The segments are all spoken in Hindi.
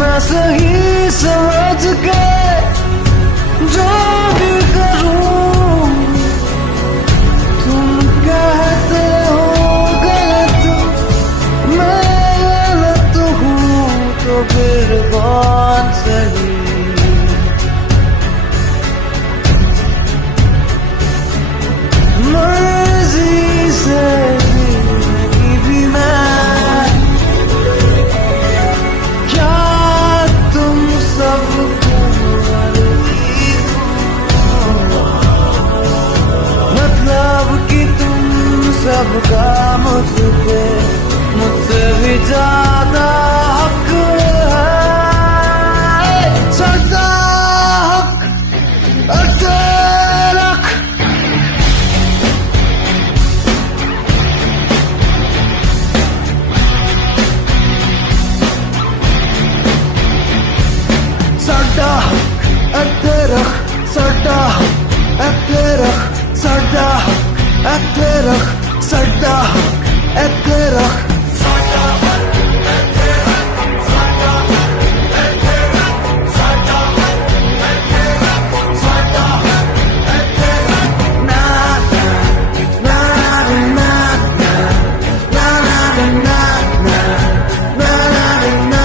मैं सही समझ के जो भी करूं, तुम कहते हो गलत, मैं गलत हूँ तो फिर कौन सही। मर्जी से भी मैं क्या तुम सबको मर्जी दो, मतलब कि तुम सबका मुझसे भी ज्यादा हक है। सदा हक रख Sarda Atterach, Sarda Atterach, Sarda Atterach, Sarda Atterach, Sarda Atterach, Sarda Atterach, Sarda Atterach, Sarda Atterach, na na na na na na na na na na.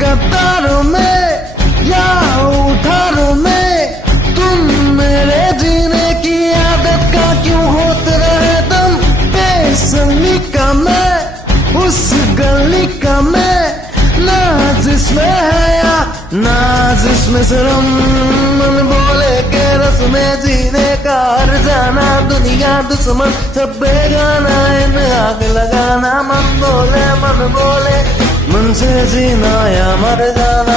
गद्दारों में या उधारों में तुम मेरे जीने की आदत का क्यों होते रहे दम। बेसमी का मैं, उस गली का मैं, ना जिसमें है या ना जिसमें शर्म। मन बोले के रस में जीने का हर जाना, दुनिया दुश्मन सब बेगाना, इन आग लगाना। मन बोले मन से जीना या मर जाना।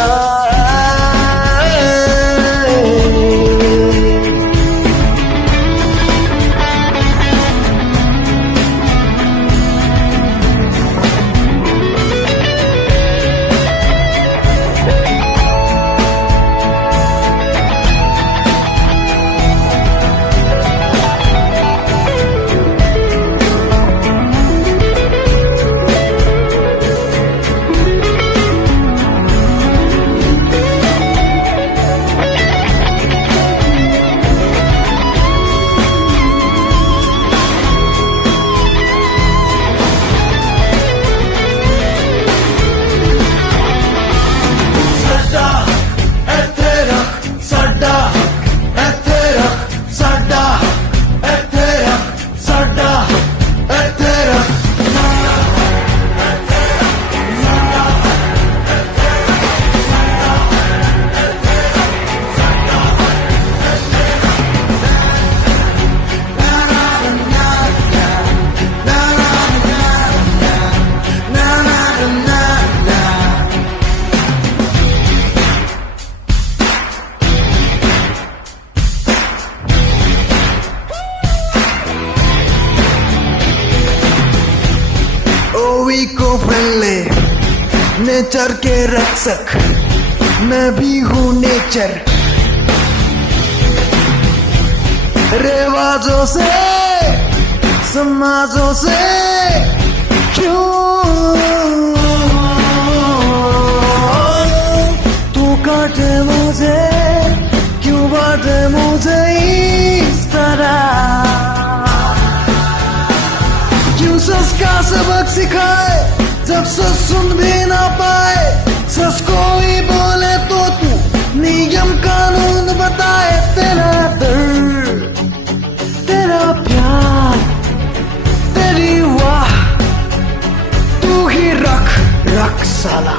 फ्रेंडली नेचर के रक्षक मैं भी हूँ नेचर। रिवाजों से समाजों से क्यों तू काटे मुझे, क्यों बांटे मुझे इस तरह, क्यों सच का सबक सिखाए जब सच सुन भी ना पाए। सच कोई बोले तो तू नियम कानून बताए। तेरा दर्द, तेरा प्यार, तेरी वाह, तू ही रख साला।